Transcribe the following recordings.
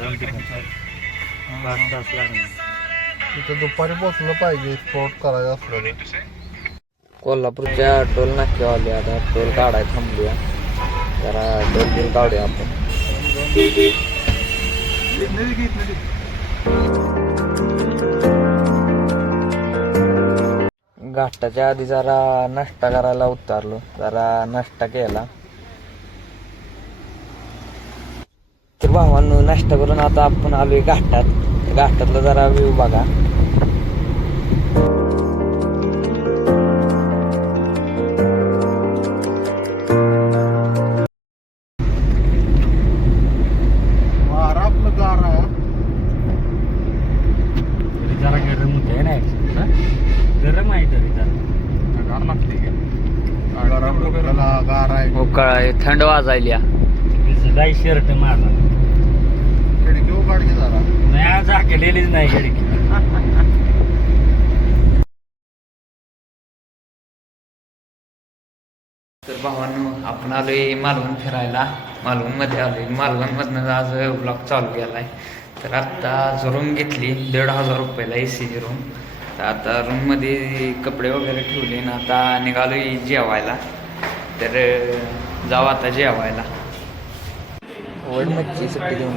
5 तास लागणार. तिथं दुपारी पोचलं पाहिजे स्पॉट करायचं असलं. कोल्हापूरच्या टोल नाक्यावर आले. आता टोल काढाय थांबूया. जरा टोल काढूया आपण. घाटाच्या आधी जरा नाश्ता करायला उतरलो. जरा नाश्ता केला. तर भावांनो नाश्ता करून आता आपण आलोय घाटात. घाटातला जरा व्ह्यू बघा. वारा आपलं गार आहे. जरा गरम होते ना. गरम आहे तरी जरा गार लागते गार आहे. उकाळा थंड वाजायला. भिजलाय शर्ट माझा. खिडकी उघडली जरा. नाही आज झाकलेलीच नाही खिडकी. तर भावांनो आपण आलोय मालवण फिरायला. मालवणमध्ये आलोय. मालवणमधनं आज ब्लॉग चालू केलाय. तर आत्ता रूम घेतली 1,500 रुपयाला AC रूम. तर आता रूममध्ये कपडे वगैरे ठेवले ना. आता निघालोय जेवायला. तर जाऊ आता जेवायला. मच्छी सुट्टी देऊन.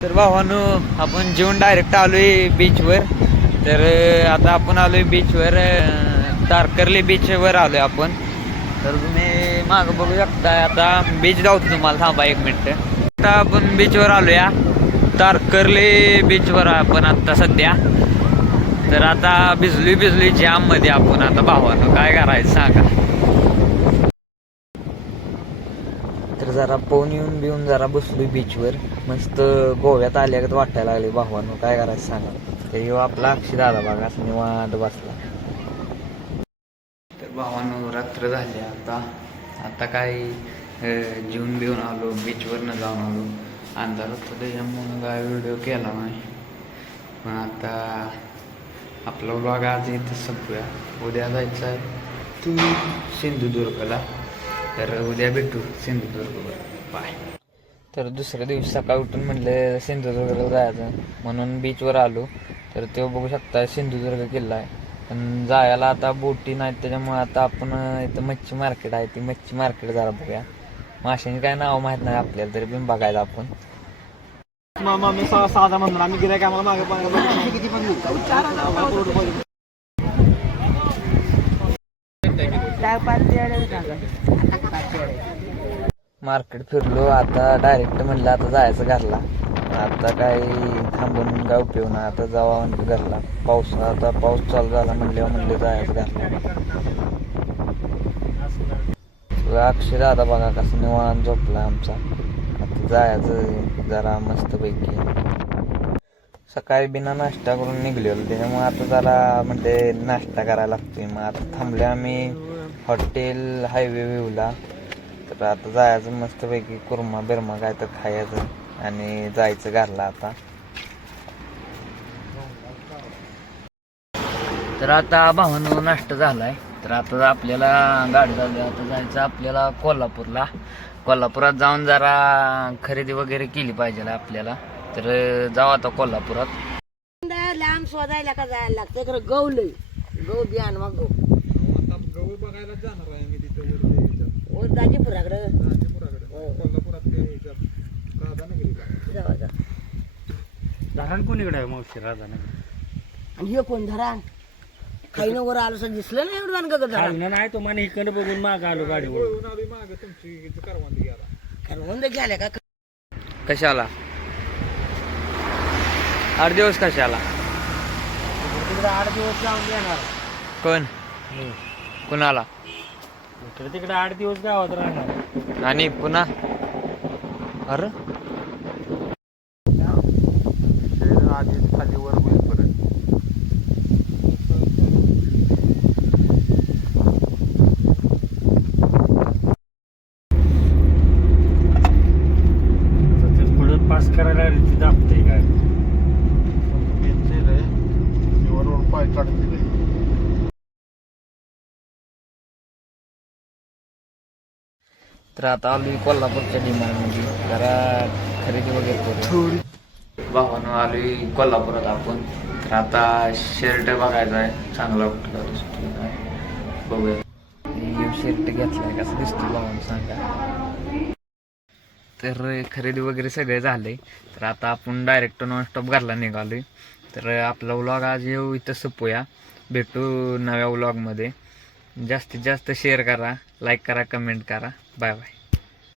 तर भावांनो आपण जेवून डायरेक्ट आलोय बीचवर. तर आता आपण आलोय बीचवर. तारकर्ली बीचवर आलोय आपण. तर तुम्ही मागं बघू शकता. आता बीच दावतो तुम्हाला. थांबा 1 मिनिट. आता आपण बीचवर आलोया. तारकर्ली बीचवर आपण आत्ता सध्या. तर आता भिजलोय जाम मध्ये आपण. आता भावानं काय करायचं सांगा. तर जरा पोहून येऊन बिऊन जरा बसलोय बीचवर. मस्त गोव्यात आल्यागत वाटायला लागले भावानं. काय करायचं सांगा. तर ह्यो आपला अक्षय दादा बघा असं निवांत बसला. तर भावानं रात्र झाली आता काय जेवून बिवून आलो. बीचवरनं जाऊन आलो. अंधार होतं त्याच्यामुळं काय व्हिडिओ केला नाही. पण आता आपला ब्लॉग आज इथं संपूया. उद्या जायचं आहे तू सिंधुदुर्गला. तर उद्या भेटू सिंधुदुर्गवर. बाय. तर दुसऱ्या दिवशी सकाळी उठून म्हटलं सिंधुदुर्गला जायचं म्हणून बीचवर आलो. तर तो बघू शकता सिंधुदुर्ग किल्ला आहे. पण जायला आता बोटी नाहीत त्याच्यामुळे आता आपण इथं मच्छी मार्केट आहे. ती मच्छी मार्केट जरा बघूया. माशांची काय नाव माहीत नाही आपल्याला तरी पण बघायला आपण. मी साधा म्हणून आम्ही गिरायक आम्हाला मागे मार्केट फिरलो. आता डायरेक्ट म्हणलं आता जायचं घरला. आता काही थांबून काय उपयोग नाही. आता जावा म्हणजे घरला. आता पाऊस चालू झाला म्हणलं जायचं घरला. अक्षय दादा बघा कसं निवांत झोपला आमचा. आता जायचं जरा मस्तपैकी. सकाळी बिना नाश्ता करून निघलेलो त्याच्यामुळे आता जरा म्हणजे नाश्ता करायला लागतोय. मग आता थांबले आम्ही हॉटेल हायवे व्ह्यूला. तर आता जायचं मस्तपैकी कुर्मा बिर्मा काय तर खायचं आणि जायचं घरला आता. तर आता भावानं नाश्ता झालाय. तर आता आपल्याला गाडी झाली. आता जायचं आपल्याला कोल्हापूरला. कोल्हापुरात जाऊन जरा खरेदी वगैरे केली पाहिजे आपल्याला. तर जाऊ आता कोल्हापुरात. लांब शोधायला का जायला लागतं. इकडे गहू लई गहू बियाण मग गहू बघायला जाणार आहे मी तिथं वर दाजीपुराकडे कोल्हापुरात राधानगरीला. जावा जा. धरण कोणीकडे आहे मावशी राधानगर. आणि हे कोण धरान काही वर आलं असं दिसलं नाही एवढं का धरान. नाही तो मला इकडे बघून माग आलो गाडीवर. मागे तुमची करवंद गेला. करवंद घ्यायला का कशाला 8 दिवस कशाला. तिकडे 8 दिवस जाऊन येणार. कोण कुणाला. तिकडे 8 दिवस गावात राहणार. आणि पुन्हा अरे आधी खाली वर होईपर्यंत. पुढे पास करायला दाबते काय. पाय काढते. तर आता आलोय कोल्हापूरच्या डिमांडमध्ये. जरा खरेदी वगैरे करू. भावानं आलोय कोल्हापुरात आपण. तर आता शर्ट बघायचा आहे चांगला कुठला दिसतो काय बघूया. शर्ट घेतलाय कसा दिसतो भावानं सांगा. तर खरेदी वगैरे सगळे झाले. तर आता आपण डायरेक्ट नॉनस्टॉप घरला निघालोय. तर आपला व्लॉग आज येऊ इथं संपूया. भेटू नव्या व्लॉगमध्ये. जास्तीत जास्त शेअर करा, लाईक करा, कमेंट करा. Bye bye.